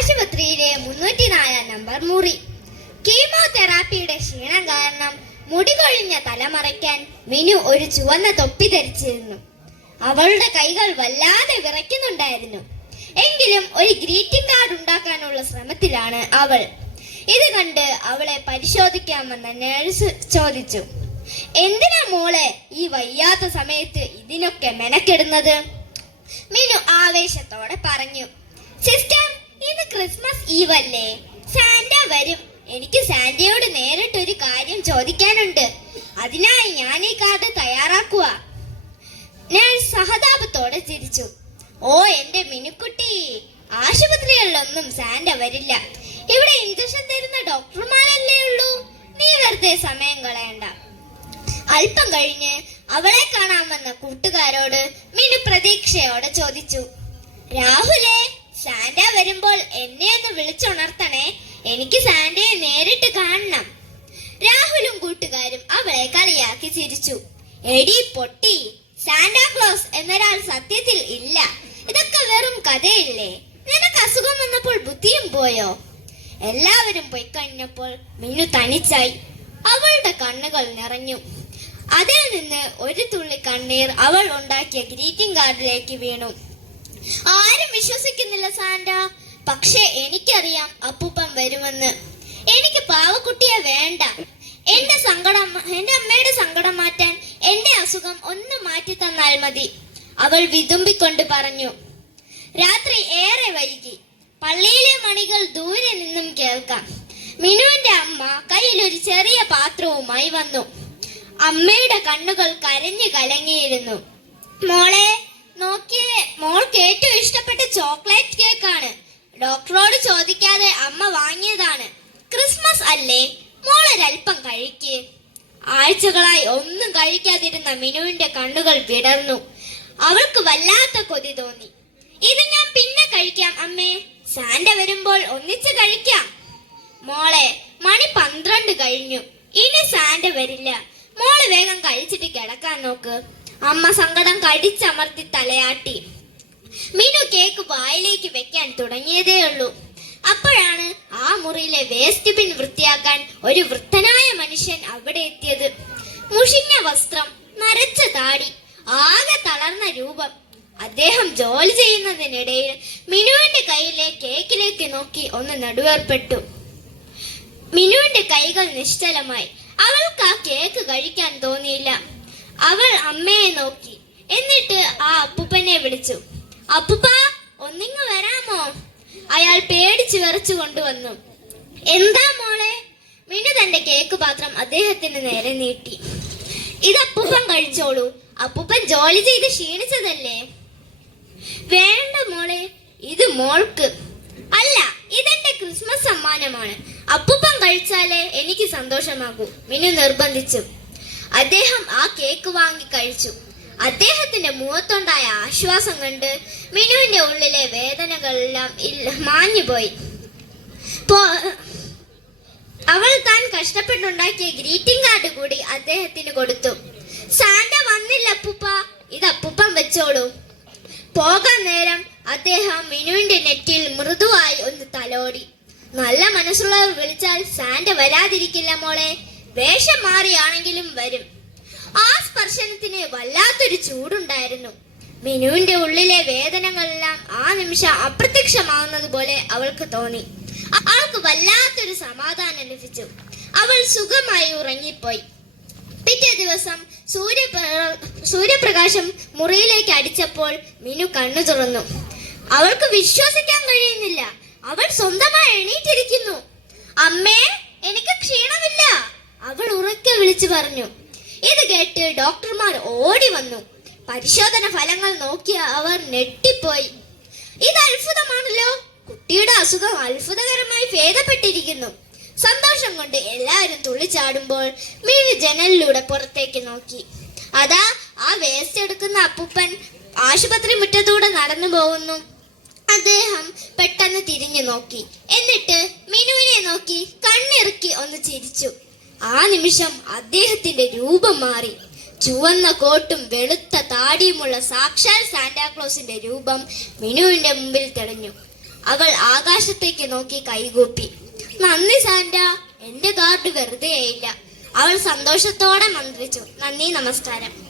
ആശുപത്രിയിലെ മുന്നൂറ്റി നാലാം നമ്പർ മുറി. കീമോതെറാപ്പിയുടെ ക്ഷീണം കാരണം മുടി കൊഴിഞ്ഞ തലമറയ്ക്കാൻ മിനു ഒരു ചുവന്ന തൊപ്പി ധരിച്ചിരുന്നു. അവളുടെ കൈകൾ വല്ലാതെ വിറയ്ക്കുന്നുണ്ടായിരുന്നു. എങ്കിലും ഒരു ഗ്രീറ്റിംഗ് കാർഡ് ഉണ്ടാക്കാനുള്ള ശ്രമത്തിലാണ് അവൾ. ഇത് കണ്ട് അവളെ പരിശോധിക്കാമെന്ന് നേഴ്സ് ചോദിച്ചു. എന്തിനാ മോളെ ഈ വയ്യാത്ത സമയത്ത് ഇതിനൊക്കെ മെനക്കെടുന്നത്? മിനു ആവേശത്തോടെ പറഞ്ഞു. സിസ്റ്റർ ക്രിസ്മസ് ഈവ് അല്ലേ? സാന്റ വരും. എനിക്ക് സാന്റയോട് നേരിട്ടൊരു കാര്യം ചോദിക്കാനുണ്ട്. അതിനായി ഞാൻ ഈ കാർഡ് തയ്യാറാക്കുക ഞാൻ സഹതാപത്തോടെ ചിരിച്ചു. ഓ എന്റെ മിനുക്കുട്ടി. ആശുപത്രികളിലൊന്നും സാന്റ വരില്ല. ഇവിടെ ഇഞ്ചക്ഷൻ തരുന്ന ഡോക്ടർമാരല്ലേ ഉള്ളൂ. നീ വെറുതെ സമയം കളയണ്ട. അല്പം കഴിഞ്ഞ് അവളെ കാണാമെന്ന കൂട്ടുകാരോട് മിനു പ്രതീക്ഷയോടെ ചോദിച്ചു. രാഹുലേ സാന്റ വരുമ്പോൾ എന്നെ ഒന്ന് വിളിച്ചുണർത്തണേ. എനിക്ക് സാന്റയെ നേരിട്ട് കാണണം. രാഹുലും കൂട്ടുകാരും അവളെ കളിയാക്കി ചിരിച്ചു. എടി പൊട്ടി സാന്റാക്ലോസ് എന്നൊരാൾ സത്യത്തിൽ ഇല്ല. ഇതൊക്കെ വെറും കഥയില്ലേ? നിനക്ക് അസുഖം വന്നപ്പോൾ ബുദ്ധിയും പോയോ? എല്ലാവരും പോയി കഴിഞ്ഞപ്പോൾ മിന്നു തനിച്ചായി. അവളുടെ കണ്ണുകൾ നിറഞ്ഞു. അതിൽ നിന്ന് ഒരു തുള്ളി കണ്ണീർ അവൾ ഉണ്ടാക്കിയ ഗ്രീറ്റിംഗ് കാർഡിലേക്ക് വീണു. ആരും വിശ്വസിക്കുന്നില്ല സാന്റ. പക്ഷേ എനിക്കറിയാം അപ്പൂപ്പൻ വരുമെന്ന്. എനിക്ക് പാവക്കുട്ടിയെ വേണ്ട. എന്റെ സങ്കടം എന്റെ അമ്മയുടെ സങ്കടം മാറ്റാൻ എന്റെ അസുഖം ഒന്ന് മാറ്റി തന്നാൽ മതി. അവൾ വിതുമ്പിക്കൊണ്ട് പറഞ്ഞു രാത്രി ഏറെ വൈകി. പള്ളിയിലെ മണികൾ ദൂരെ നിന്നും കേൾക്കാം. മിനുവിന്റെ അമ്മ കയ്യിൽ ഒരു ചെറിയ പാത്രവുമായി വന്നു. അമ്മയുടെ കണ്ണുകൾ കരഞ്ഞു കലങ്ങിയിരുന്നു. മോളെ ഡോക്ടറോട് ചോദിക്കാതെ അമ്മ വാങ്ങിയതാണ്. ക്രിസ്മസ് അല്ലേ? മോളൊരൽപ്പം കഴിക്ക്. ആഴ്ചകളായി ഒന്നും കഴിക്കാതിരുന്ന മിനുവിന്റെ കണ്ണുകൾ വിടർന്നു. അവൾക്ക് വല്ലാത്ത കൊതി തോന്നി. ഇത് ഞാൻ പിന്നെ കഴിക്കാം അമ്മേ. സാന്റ വരുമ്പോൾ ഒന്നിച്ച് കഴിക്കാം. മോളെ മണി പന്ത്രണ്ട് കഴിഞ്ഞു. ഇനി സാന്റ വരില്ല. മോൾ വേഗം കഴിച്ചിട്ട് കിടക്കാൻ നോക്ക്. അമ്മ സങ്കടം കടിച്ചമർത്തി തലയാട്ടി. മിനു കേക്ക് വായിലേക്ക് വെക്കാൻ തുടങ്ങിയതേ ഉള്ളൂ. അപ്പോഴാണ് ആ മുറിയിലെ വേസ്റ്റ് ബിൻ വൃത്തിയാക്കാൻ ഒരു വൃദ്ധനായ മനുഷ്യൻ അവിടെ എത്തിയത്. മുഷിഞ്ഞ വസ്ത്രം നരച്ച താടി ആകെ തളർന്ന രൂപം. അദ്ദേഹം ജോലി ചെയ്യുന്നതിനിടയിൽ മിനുവിന്റെ കയ്യിലെ കേക്കിലേക്ക് നോക്കി ഒന്ന് നടുവേർപ്പെട്ടു. മിനുവിന്റെ കൈകൾ നിശ്ചലമായി. അവൾക്ക് ആ കേക്ക് കഴിക്കാൻ തോന്നിയില്ല. അവൾ അമ്മയെ നോക്കി. എന്നിട്ട് ആ അപ്പൂപ്പനെ വിളിച്ചു. അപ്പൂപ്പ ഒന്നിങ്ങ് വരാമോ? അയാൾ പേടിച്ചു വിറച്ചു കൊണ്ടുവന്നു. എന്താ മോളെ? മിനു തന്റെ കേക്ക് പാത്രം അദ്ദേഹത്തിന് നേരെ നീട്ടി. ഇത് അപ്പുപ്പൻ കഴിച്ചോളൂ. അപ്പുപ്പൻ ജോലി ചെയ്ത് ക്ഷീണിച്ചതല്ലേ? വേണ്ട മോളെ ഇത് മോൾക്ക്. അല്ല ഇതെന്റെ ക്രിസ്മസ് സമ്മാനമാണ്. അപ്പൂപ്പൻ കഴിച്ചാലേ എനിക്ക് സന്തോഷമാകൂ മിനു നിർബന്ധിച്ചു. അദ്ദേഹം ആ കേക്ക് വാങ്ങി കഴിച്ചു. അദ്ദേഹത്തിന്റെ മുഖത്തുണ്ടായ ആശ്വാസം കണ്ട് മിനുവിന്റെ ഉള്ളിലെ വേദനകളെല്ലാം ഇല്ല മാഞ്ഞുപോയി. അവൾ താൻ കഷ്ടപ്പെട്ടുണ്ടാക്കിയ ഗ്രീറ്റിംഗ് കാർഡ് കൂടി അദ്ദേഹത്തിന് കൊടുത്തു. സാന്റ വന്നില്ല അപ്പൂപ്പ ഇത് അപ്പൂപ്പൻ വെച്ചോളൂ. പോകാൻ നേരം അദ്ദേഹം മിനുവിന്റെ നെറ്റിൽ മൃദുവായി ഒന്ന് തലോടി. നല്ല മനസ്സുള്ളവർ വിളിച്ചാൽ സാന്റ വരാതിരിക്കില്ല മോളെ വേഷം മാറിയാണെങ്കിലും വരും. ആ സ്പർശനത്തിന് വല്ലാത്തൊരു ചൂടുണ്ടായിരുന്നു. മിനുവിന്റെ ഉള്ളിലെ വേദനകളെല്ലാം ആ നിമിഷം അപ്രത്യക്ഷമാവുന്നത് പോലെ അവൾക്ക് തോന്നി. അവൾക്ക് വല്ലാത്തൊരു സമാധാനം ലഭിച്ചു. അവൾ സുഖമായി ഉറങ്ങിപ്പോയി. പിറ്റേ ദിവസം സൂര്യപ്ര- സൂര്യപ്രകാശം മുറിയിലേക്ക് അടിച്ചപ്പോൾ മിനു കണ്ണു തുറന്നു. അവൾക്ക് വിശ്വസിക്കാൻ കഴിയുന്നില്ല. അവൾ സ്വന്തമായി എണീറ്റിരിക്കുന്നു. അമ്മേ എനിക്ക് ക്ഷീണമില്ല അവൾ ഉറക്കെ വിളിച്ചു പറഞ്ഞു. ഇത് കേട്ട് ഡോക്ടർമാർ ഓടി വന്നു. പരിശോധന ഫലങ്ങൾ നോക്കി അവർ ഞെട്ടിപ്പോയി. ഇത് അത്ഭുതമാണല്ലോ. കുട്ടിയുടെ അസുഖം അത്ഭുതകരമായി ഭേദപ്പെട്ടിരിക്കുന്നു. സന്തോഷം കൊണ്ട് എല്ലാവരും തുള്ളിച്ചാടുമ്പോൾ മീനു ജനലിലൂടെ പുറത്തേക്ക് നോക്കി. അതാ ആ വേസ്റ്റ് എടുക്കുന്ന അപ്പൂപ്പൻ ആശുപത്രി മുറ്റത്തൂടെ നടന്നു പോകുന്നു. അദ്ദേഹം പെട്ടെന്ന് തിരിഞ്ഞു നോക്കി. എന്നിട്ട് മിനുവിനെ നോക്കി കണ്ണിറുക്കി ഒന്ന് ചിരിച്ചു. ആ നിമിഷം അദ്ദേഹത്തിന്റെ രൂപം മാറി. ചുവന്ന കോട്ടും വെളുത്ത താടിയുമുള്ള സാക്ഷാൽ സാന്റാക്ലോസിന്റെ രൂപം മിനുവിന്റെ മുമ്പിൽ തെളിഞ്ഞു. അവൾ ആകാശത്തേക്ക് നോക്കി കൈകൂപ്പി. നന്ദി സാന്റ എന്റെ കാർഡ് വെറുതെ ആയില്ല അവൾ സന്തോഷത്തോടെ മന്ത്രിച്ചു. നന്ദി നമസ്കാരം.